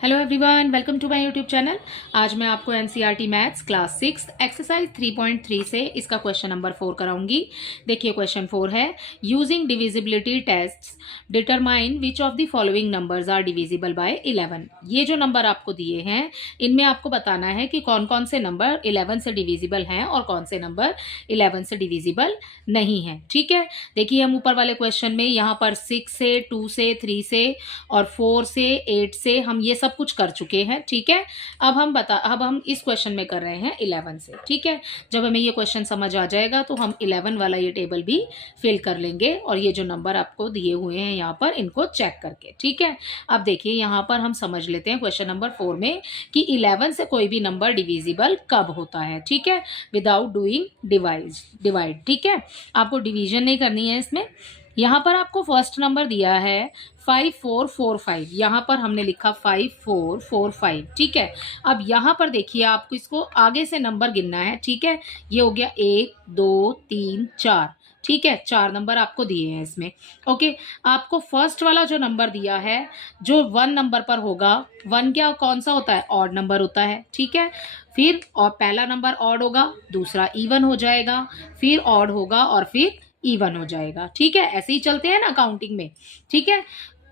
Hello everyone, welcome to my YouTube channel. आज मैं आपको एनसीईआरटी मैथ्स क्लास 6 एक्सरसाइज 3.3 से इसका क्वेश्चन नंबर 4 कराऊंगी। देखिए क्वेश्चन 4 है, using divisibility tests determine which of the following numbers are divisible by 11। ये जो नंबर आपको दिए हैं इनमें आपको बताना है कि कौन कौन से नंबर 11 से डिविजिबल हैं और कौन से नंबर 11 से डिविजिबल नहीं है। ठीक है, देखिए हम ऊपर वाले क्वेश्चन में यहाँ पर 6 से, 2 से, 3 से और 4 से, 8 से हम ये सब कुछ कर चुके हैं। ठीक है, अब हम इस क्वेश्चन में कर रहे हैं 11 से। ठीक है, जब हमें ये क्वेश्चन समझ आ जाएगा तो हम 11 वाला ये टेबल भी फिल कर लेंगे और ये जो नंबर आपको दिए हुए हैं यहाँ पर इनको चेक करके। ठीक है, अब देखिए यहाँ पर हम समझ लेते हैं क्वेश्चन नंबर 4 में कि 11 से कोई भी नंबर डिविजिबल कब होता है। ठीक है, विदाउट डूइंग डिवाइड। ठीक है, आपको डिवीजन नहीं करनी है इसमें। यहाँ पर आपको फर्स्ट नंबर दिया है 5445, यहाँ पर हमने लिखा 5445। ठीक है, अब यहाँ पर देखिए आपको इसको आगे से नंबर गिनना है। ठीक है, ये हो गया 1 2 3 4। ठीक है, 4 नंबर आपको दिए हैं इसमें। ओके, आपको फर्स्ट वाला जो नंबर दिया है जो 1 नंबर पर होगा, 1 क्या कौन सा होता है, ऑड नंबर होता है। ठीक है, फिर और पहला नंबर ऑड होगा, दूसरा इवन हो जाएगा, फिर ऑड होगा और फिर इवन हो जाएगा। ठीक है, ऐसे ही चलते हैं ना काउंटिंग में। ठीक है,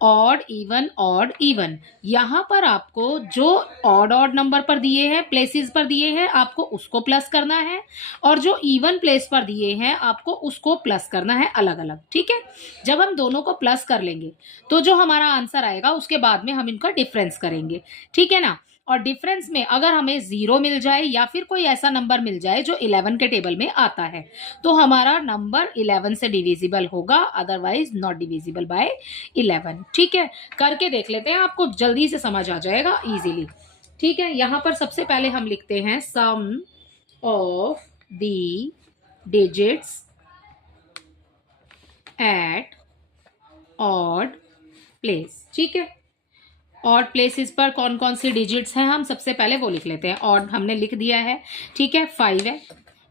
ऑड इवन। यहां पर आपको जो ऑड नंबर पर दिए हैं, प्लेसेस पर दिए हैं, आपको उसको प्लस करना है और जो इवन प्लेस पर दिए हैं आपको उसको प्लस करना है अलग अलग। ठीक है, जब हम दोनों को प्लस कर लेंगे तो जो हमारा आंसर आएगा उसके बाद में हम इनका डिफरेंस करेंगे। ठीक है ना, और डिफरेंस में अगर हमें 0 मिल जाए या फिर कोई ऐसा नंबर मिल जाए जो 11 के टेबल में आता है तो हमारा नंबर 11 से डिविजिबल होगा, अदरवाइज नॉट डिविजिबल बाय 11। ठीक है, करके देख लेते हैं, आपको जल्दी से समझ आ जाएगा इजीली। ठीक है, यहां पर सबसे पहले हम लिखते हैं sum of the digits at odd place. ठीक है, ऑड प्लेसेस पर कौन कौन सी डिजिट्स हैं हम सबसे पहले वो लिख लेते हैं। ऑड हमने लिख दिया है। ठीक है, 5 है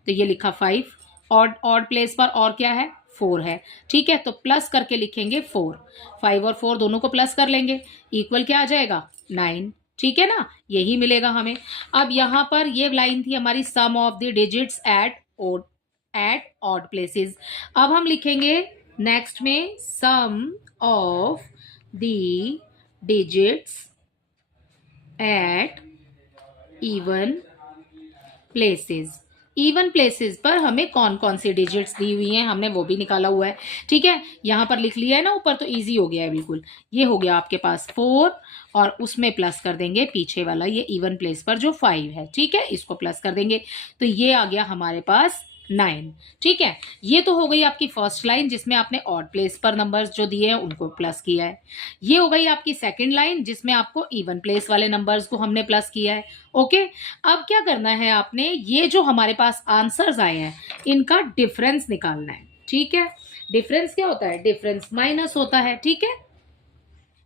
तो ये लिखा 5। ऑड ऑड प्लेस पर और क्या है, 4 है। ठीक है, तो प्लस करके लिखेंगे 4। 5 और 4 दोनों को प्लस कर लेंगे, इक्वल क्या आ जाएगा, 9। ठीक है ना, यही मिलेगा हमें। अब यहाँ पर ये लाइन थी हमारी sum of the digits at odd places. अब हम लिखेंगे नेक्स्ट में sum of the digits at even places. Even places पर हमें कौन कौन सी डिजिट्स दी हुई हैं हमने वो भी निकाला हुआ है। ठीक है, यहाँ पर लिख लिया है ना ऊपर, तो इजी हो गया है बिल्कुल। ये हो गया आपके पास 4 और उसमें प्लस कर देंगे पीछे वाला ये इवन प्लेस पर जो 5 है। ठीक है, इसको प्लस कर देंगे तो ये आ गया हमारे पास 9। ठीक है, ये तो हो गई आपकी फर्स्ट लाइन जिसमें आपने ऑड प्लेस पर नंबर्स जो दिए हैं उनको प्लस किया है। ये हो गई आपकी सेकंड लाइन जिसमें आपको इवन प्लेस वाले नंबर्स को हमने प्लस किया है। ओके, अब क्या करना है आपने, ये जो हमारे पास आंसर्स आए हैं इनका डिफरेंस निकालना है। ठीक है, डिफरेंस क्या होता है, डिफरेंस माइनस होता है। ठीक है,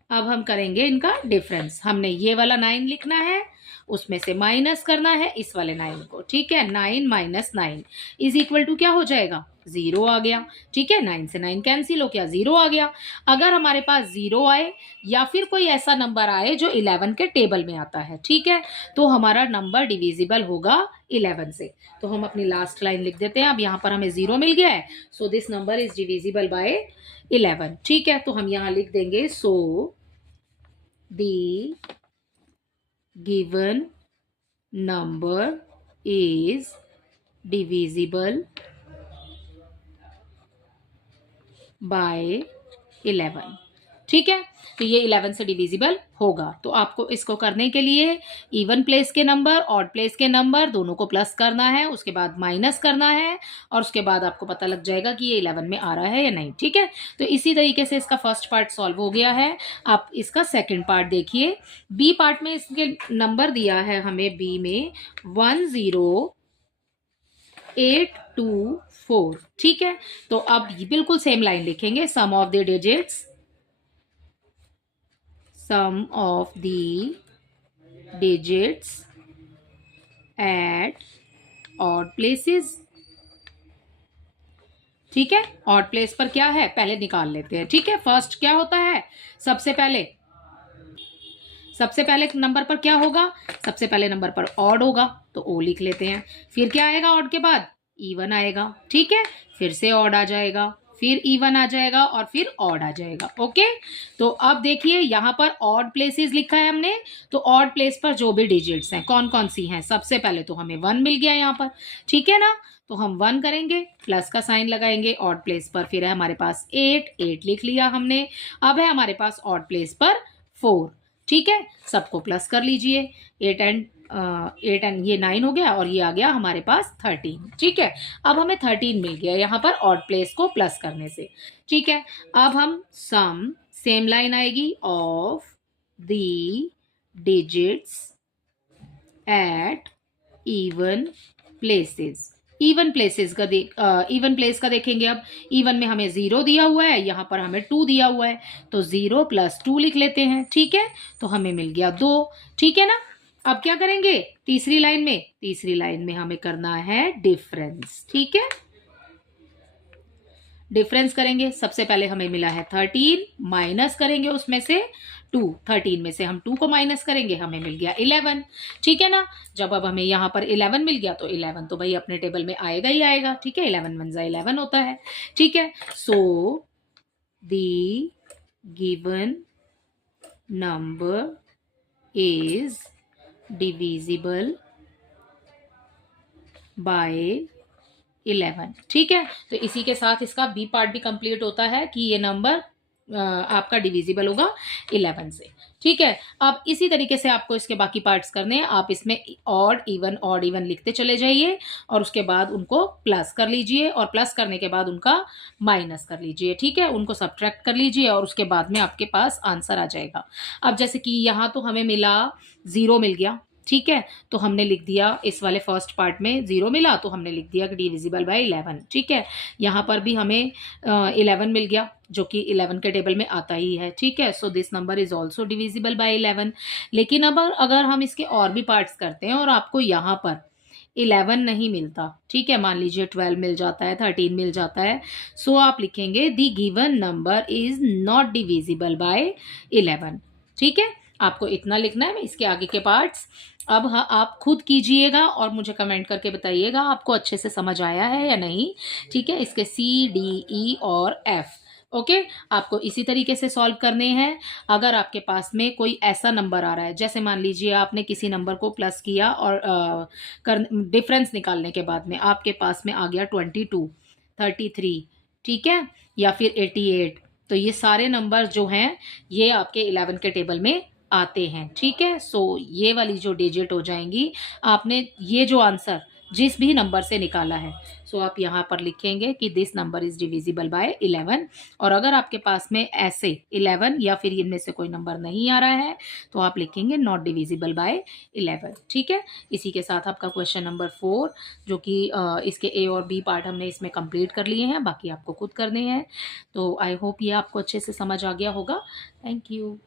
अब हम करेंगे इनका डिफरेंस। हमने ये वाला 9 लिखना है, उसमें से माइनस करना है इस वाले 9 को। ठीक है, 9 माइनस 9 इज इक्वल टू क्या हो जाएगा, 0 आ गया। ठीक है, 9 से 9 कैंसिल हो गया, 0 आ गया। अगर हमारे पास 0 आए या फिर कोई ऐसा नंबर आए जो 11 के टेबल में आता है, ठीक है, तो हमारा नंबर डिविजिबल होगा 11 से। तो हम अपनी लास्ट लाइन लिख देते हैं। अब यहाँ पर हमें 0 मिल गया है, so this number is divisible by 11। ठीक है, तो हम यहाँ लिख देंगे सो the given number is divisible by 11। ठीक है, तो ये 11 से डिविजिबल होगा। तो आपको इसको करने के लिए इवन प्लेस के नंबर, ऑड प्लेस के नंबर दोनों को प्लस करना है, उसके बाद माइनस करना है और उसके बाद आपको पता लग जाएगा कि ये 11 में आ रहा है या नहीं। ठीक है, तो इसी तरीके से इसका फर्स्ट पार्ट सॉल्व हो गया है। आप इसका सेकेंड पार्ट देखिए। बी पार्ट में इसके नंबर दिया है हमें, बी में 10824। ठीक है, तो अब बिल्कुल सेम लाइन लिखेंगे, sum of the digits at odd places. ठीक है, ऑड प्लेस पर क्या है पहले निकाल लेते हैं। ठीक है, फर्स्ट क्या होता है, सबसे सबसे पहले नंबर पर क्या होगा, सबसे पहले नंबर पर ऑड होगा तो ओ लिख लेते हैं। फिर क्या आएगा ऑड के बाद, इवन आएगा, ठीक है। फिर से ऑड आ जाएगा, फिर इवन आ जाएगा और फिर ऑड आ जाएगा। ओके, तो अब देखिए यहाँ पर ऑड प्लेसेस लिखा है हमने, तो ऑड प्लेस पर जो भी डिजिट्स हैं कौन कौन सी हैं, सबसे पहले तो हमें 1 मिल गया यहाँ पर, ठीक है ना। तो हम 1 करेंगे, प्लस का साइन लगाएंगे ऑड प्लेस पर, फिर है हमारे पास 8 लिख लिया हमने। अब है हमारे पास ऑड प्लेस पर 4, ठीक है। सबको प्लस कर लीजिए, 8 एंड ये 9 हो गया और ये आ गया हमारे पास 13, ठीक है। अब हमें 13 मिल गया यहाँ पर ऑड प्लेस को प्लस करने से, ठीक है। अब हम सम, सेम लाइन आएगी, of the digits at even places. Even places का इवन प्लेस का देखेंगे। अब इवन में हमें 0 दिया हुआ है, यहाँ पर हमें 2 दिया हुआ है, तो 0 + 2 लिख लेते हैं, ठीक है। तो हमें मिल गया 2, ठीक है ना। अब क्या करेंगे, तीसरी लाइन में हमें करना है डिफरेंस, ठीक है। डिफरेंस करेंगे, सबसे पहले हमें मिला है 13, माइनस करेंगे उसमें से 2, 13 में से हम 2 को माइनस करेंगे, हमें मिल गया 11, ठीक है ना। जब अब हमें यहाँ पर 11 मिल गया तो 11 तो भाई अपने टेबल में आएगा ही आएगा, ठीक है। 11 × 11 होता है, ठीक है। So the given number is divisible by 11, ठीक है। तो इसी के साथ इसका बी पार्ट भी कंप्लीट होता है कि ये नंबर आपका डिविजिबल होगा 11 से, ठीक है। अब इसी तरीके से आपको इसके बाकी पार्ट्स करने हैं। आप इसमें ऑड इवन लिखते चले जाइए और उसके बाद उनको प्लस कर लीजिए और प्लस करने के बाद उनका माइनस कर लीजिए, ठीक है। उनको सब्ट्रैक्ट कर लीजिए और उसके बाद में आपके पास आंसर आ जाएगा। अब जैसे कि यहाँ तो हमें मिला 0 मिल गया, ठीक है। तो हमने लिख दिया इस वाले फर्स्ट पार्ट में 0 मिला तो हमने लिख दिया कि डिविजिबल बाय 11, ठीक है। यहाँ पर भी हमें 11 मिल गया जो कि 11 के टेबल में आता ही है, ठीक है। So this number is also divisible by 11। लेकिन अब अगर हम इसके और भी पार्ट्स करते हैं और आपको यहाँ पर 11 नहीं मिलता, ठीक है, मान लीजिए 12 मिल जाता है, 13 मिल जाता है, सो आप लिखेंगे the given number is not divisible by 11, ठीक है। आपको इतना लिखना है। इसके आगे के पार्ट्स अब हाँ आप खुद कीजिएगा और मुझे कमेंट करके बताइएगा आपको अच्छे से समझ आया है या नहीं, ठीक है। इसके C, D, E और F, ओके। आपको इसी तरीके से सॉल्व करने हैं। अगर आपके पास में कोई ऐसा नंबर आ रहा है, जैसे मान लीजिए आपने किसी नंबर को प्लस किया और डिफरेंस निकालने के बाद में आपके पास में आ गया 22, 33, ठीक है, या फिर 88, तो ये सारे नंबर जो हैं ये आपके 11 के टेबल में आते हैं, ठीक है। सो ये वाली जो डिजिट हो जाएंगी, आपने ये जो आंसर जिस भी नंबर से निकाला है, सो आप यहाँ पर लिखेंगे कि this number is divisible by 11। और अगर आपके पास में ऐसे 11 या फिर इनमें से कोई नंबर नहीं आ रहा है तो आप लिखेंगे नॉट डिविजिबल बाय 11, ठीक है। इसी के साथ आपका क्वेश्चन नंबर 4 जो कि इसके ए और बी पार्ट हमने इसमें कंप्लीट कर लिए हैं, बाकी आपको खुद करने हैं। तो आई होप ये आपको अच्छे से समझ आ गया होगा। Thank you.